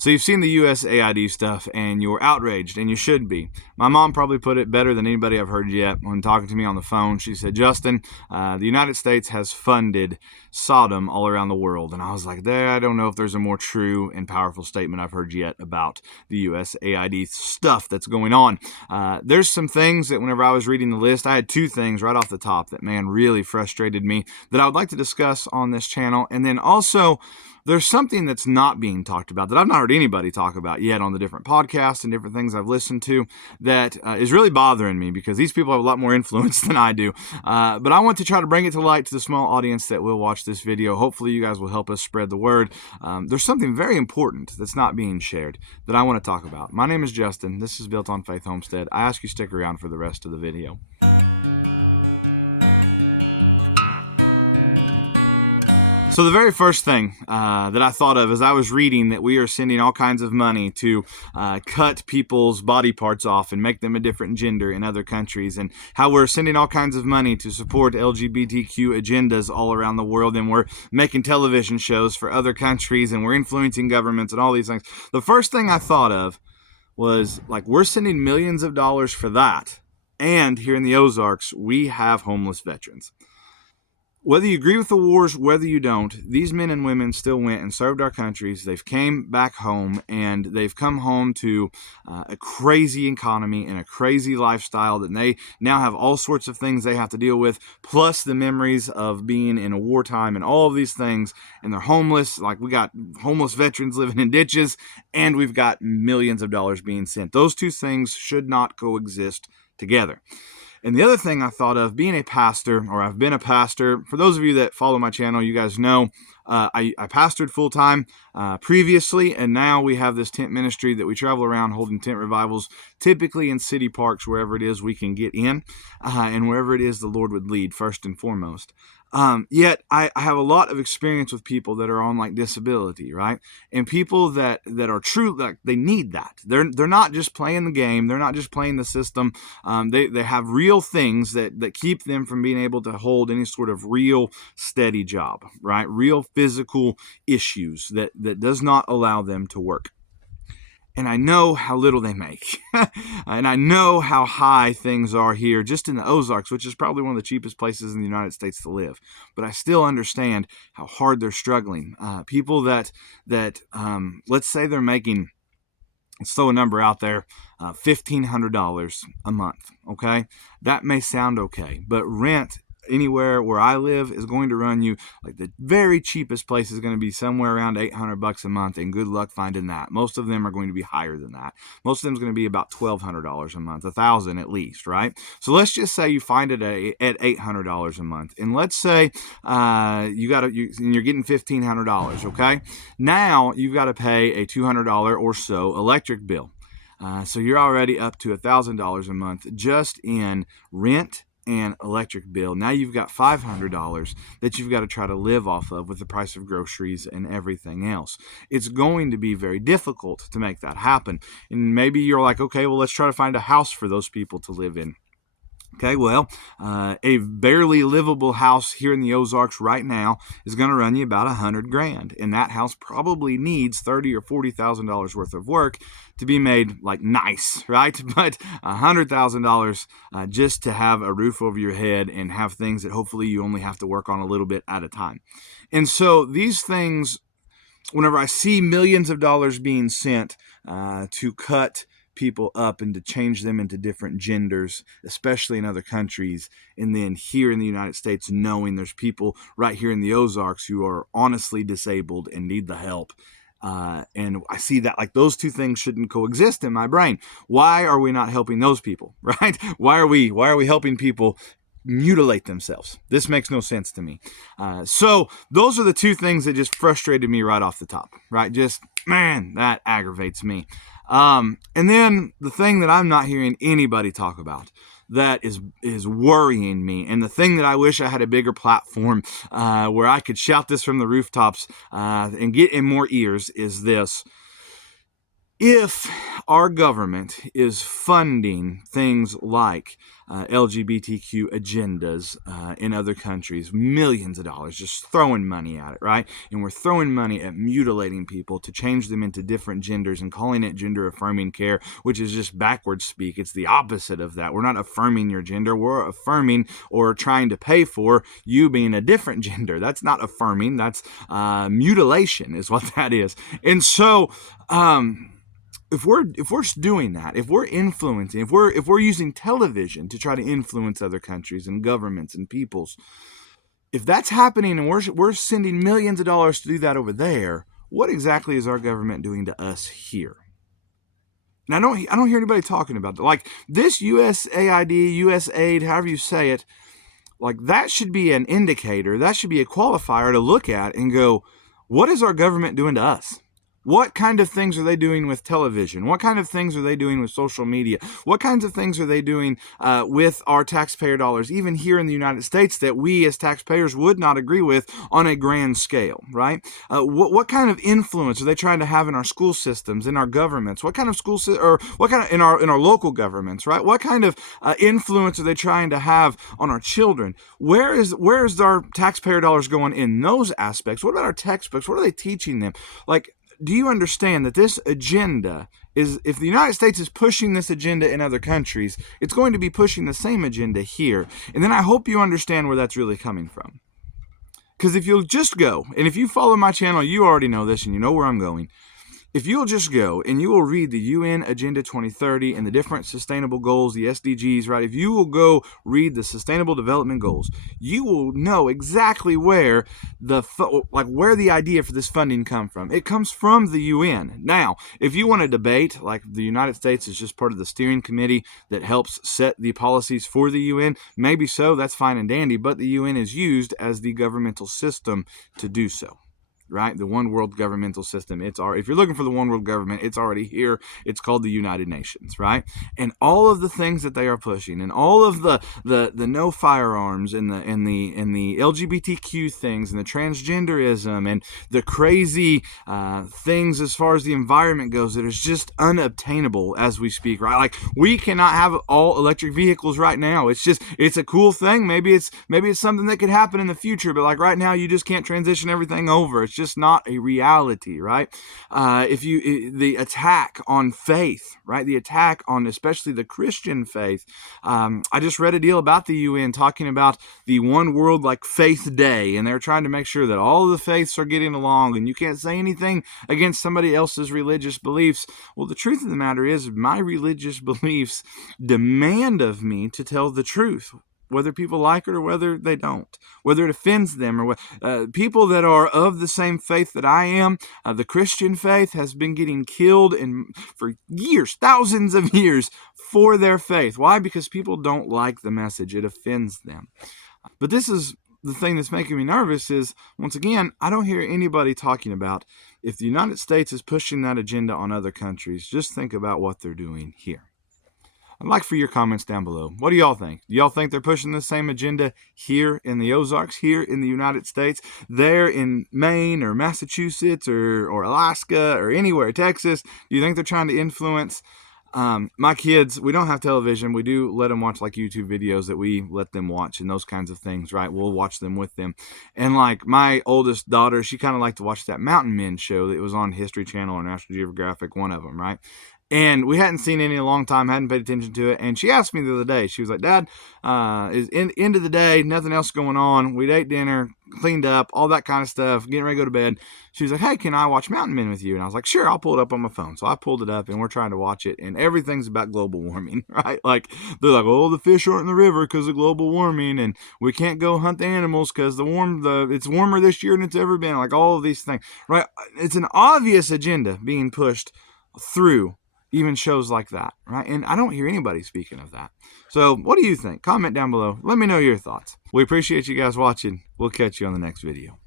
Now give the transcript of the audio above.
So you've seen the USAID stuff and you're outraged, and you should be. My mom probably put it better than anybody I've heard yet when talking to me on the phone. She said, Justin, the United States has funded Sodom all around the world. And I was like, I don't know if there's a more true and powerful statement I've heard yet about the USAID stuff that's going on. There's some things that whenever I was reading the list, I had two things right off the top that, man, really frustrated me that I would like to discuss on this channel. And then also, there's something that's not being talked about that I've not heard anybody talk about yet on the different podcasts and different things I've listened to that is really bothering me because these people have a lot more influence than I do. But I want to try to bring it to light to the small audience that will watch this video. Hopefully you guys will help us spread the word. There's something very important that's not being shared that I want to talk about. My name is Justin. This is Built on Faith Homestead. I ask you stick around for the rest of the video. So the very first thing that I thought of as I was reading that we are sending all kinds of money to cut people's body parts off and make them a different gender in other countries, and how we're sending all kinds of money to support LGBTQ agendas all around the world, and we're making television shows for other countries, and we're influencing governments and all these things. The first thing I thought of was, like, we're sending millions of dollars for that, and here in the Ozarks, we have homeless veterans. Whether you agree with the wars, whether you don't, these men and women still went and served our countries. They've came back home, and they've come home to a crazy economy and a crazy lifestyle that they now have all sorts of things they have to deal with, plus the memories of being in a wartime and all of these things. And they're homeless. Like, we got homeless veterans living in ditches, and we've got millions of dollars being sent. Those two things should not coexist together. And the other thing I thought of, being a pastor, or I've been a pastor, for those of you that follow my channel, you guys know I pastored full-time previously, and now we have this tent ministry that we travel around holding tent revivals, typically in city parks, wherever it is we can get in, and wherever it is the Lord would lead, first and foremost. Yet I have a lot of experience with people that are on, like, disability, right? And people that are true, like, they need that. They're not just playing the game. They're not just playing the system. They have real things that keep them from being able to hold any sort of real steady job, right? Real physical issues that does not allow them to work. And I know how little they make. And I know how high things are here just in the Ozarks, which is probably one of the cheapest places in the United States to live. But I still understand how hard they're struggling. People that let's say they're making, let's throw a number out there, $1,500 a month, okay? That may sound okay, but rent anywhere where I live is going to run you, like, the very cheapest place is going to be somewhere around $800 a month, and good luck finding that. Most of them are going to be higher than that. Most of them is going to be about $1,200 a month, $1,000 at least, right? So let's just say you find it at $800 a month, and let's say you're getting $1,500, okay? Now you've got to pay a $200 or so electric bill. So you're already up to $1,000 a month just in rent and electric bill. Now you've got $500 that you've got to try to live off of with the price of groceries and everything else. It's going to be very difficult to make that happen. And maybe you're like, okay, well, let's try to find a house for those people to live in. Okay, well, a barely livable house here in the Ozarks right now is going to run you about $100,000, and that house probably needs $30,000 or $40,000 worth of work to be made, like, nice, right? But $100,000 just to have a roof over your head and have things that hopefully you only have to work on a little bit at a time. And so these things, whenever I see millions of dollars being sent to cut people up and to change them into different genders, especially in other countries, and then here in the United States, knowing there's people right here in the Ozarks who are honestly disabled and need the help. And I see that, like, those two things shouldn't coexist in my brain. Why are we not helping those people, right? Why are we helping people mutilate themselves? This makes no sense to me. So those are the two things that just frustrated me right off the top, right? Just, man, that aggravates me. And then the thing that I'm not hearing anybody talk about that is worrying me, and the thing that I wish I had a bigger platform where I could shout this from the rooftops and get in more ears, is this. If our government is funding things like LGBTQ agendas in other countries, millions of dollars, just throwing money at it, right? And we're throwing money at mutilating people to change them into different genders and calling it gender affirming care, which is just backwards speak. It's the opposite of that. We're not affirming your gender. We're affirming or trying to pay for you being a different gender. That's not affirming. That's mutilation is what that is. And so, if we're doing that, if we're influencing, if we're using television to try to influence other countries and governments and peoples, if that's happening and we're sending millions of dollars to do that over there, what exactly is our government doing to us here? And I don't hear anybody talking about that. Like this USAID, USAID, however you say it, like that should be an indicator, that should be a qualifier to look at and go, what is our government doing to us? What kind of things are they doing with television? What kind of things are they doing with social media? What kinds of things are they doing with our taxpayer dollars, even here in the United States, that we as taxpayers would not agree with on a grand scale, right? What kind of influence are they trying to have in our school systems, in our governments? What kind of or what kind of in our local governments, right? What kind of influence are they trying to have on our children? Where is our taxpayer dollars going in those aspects? What about our textbooks? What are they teaching them? Like, do you understand that this agenda is, if the United States is pushing this agenda in other countries, it's going to be pushing the same agenda here? And then I hope you understand where that's really coming from. Because if you'll just go, and if you follow my channel, you already know this and you know where I'm going. If you'll just go and you will read the UN Agenda 2030 and the different sustainable goals, the SDGs, right? If you will go read the Sustainable Development Goals, you will know exactly where where the idea for this funding come from. It comes from the UN. Now, if you want to debate, like the United States is just part of the steering committee that helps set the policies for the UN, maybe so, that's fine and dandy, but the UN is used as the governmental system to do so. Right? The one world governmental system. If you're looking for the one world government, it's already here. It's called the United Nations, right? And all of the things that they are pushing, and all of the no firearms, and the LGBTQ things, and the transgenderism, and the crazy things as far as the environment goes, that is just unobtainable as we speak, right? Like, we cannot have all electric vehicles right now. It's a cool thing. Maybe it's something that could happen in the future, but like right now, you just can't transition everything over. It's just not a reality, right? The attack on faith, right? The attack on especially the Christian faith. I just read a deal about the UN talking about the One World like Faith Day, and they're trying to make sure that all of the faiths are getting along, and you can't say anything against somebody else's religious beliefs. Well, the truth of the matter is, my religious beliefs demand of me to tell the truth, whether people like it or whether they don't, whether it offends them, or people that are of the same faith that I am. The Christian faith has been getting killed for years, thousands of years, for their faith. Why? Because people don't like the message. It offends them. But this is the thing that's making me nervous is, once again, I don't hear anybody talking about, if the United States is pushing that agenda on other countries, just think about what they're doing here. I'd like for your comments down below. What do y'all think? Do y'all think they're pushing the same agenda here in the Ozarks, here in the United States, there in Maine or Massachusetts or Alaska or anywhere, Texas? Do you think they're trying to influence? My kids, we don't have television. We do let them watch like YouTube videos that we let them watch and those kinds of things, right? We'll watch them with them. And like my oldest daughter, she kind of liked to watch that Mountain Men show that was on History Channel or National Geographic, one of them, right? And we hadn't seen any in a long time, hadn't paid attention to it. And she asked me the other day, she was like, Dad, is end of the day, nothing else going on. We'd ate dinner, cleaned up, all that kind of stuff, getting ready to go to bed. She was like, hey, can I watch Mountain Men with you? And I was like, sure, I'll pull it up on my phone. So I pulled it up and we're trying to watch it. And everything's about global warming, right? Like, they're like, oh, the fish aren't in the river because of global warming. And we can't go hunt the animals because it's warmer this year than it's ever been. Like, all of these things, right? It's an obvious agenda being pushed through even shows like that, right? And I don't hear anybody speaking of that. So what do you think? Comment down below. Let me know your thoughts. We appreciate you guys watching. We'll catch you on the next video.